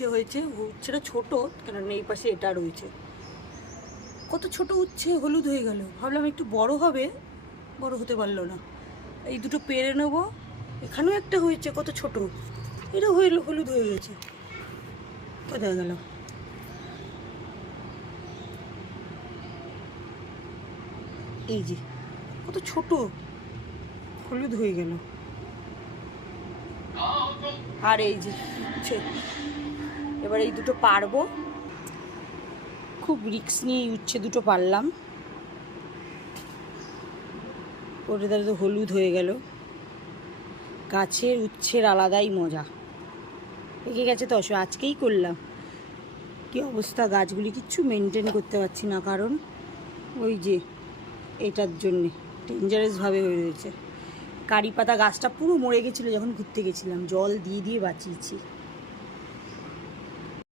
উচ্ছে হয়েছে, উচ্ছেটা ছোট, কারণ এই পাশে এটা রয়েছে। কত ছোট উচ্ছে হলুদ হয়ে গেল, ভাবলাম একটু বড় হবে, বড় হতে পারলো না। এই দুটো পেরে নেবো। এখানেও একটা হয়েছে কত ছোট, এটা হলুদ হয়ে গেছে। কোথায় গেল? এই যে কত ছোট, হলুদ হয়ে গেল। আর এই যে উচ্ছে, এবার এই দুটো পারবো। খুব রিস্ক নিয়ে উচ্ছে দুটো পারলাম। ওটা তাহলে তো হলুদ হয়ে গেল। গাছের উচ্ছের আলাদাই মজা। পেকে গেছে তো, আজকেই করলাম। কি অবস্থা, গাছগুলি কিচ্ছু মেনটেন করতে পারছি না, কারণ ওই যে এটার জন্যে ডেঞ্জারাসভাবে হয়ে রয়েছে। কারি পাতা গাছটা পুরো মরে গেছিলো যখন ঘুরতে গেছিলাম, জল দিয়ে দিয়ে বাঁচিয়েছি।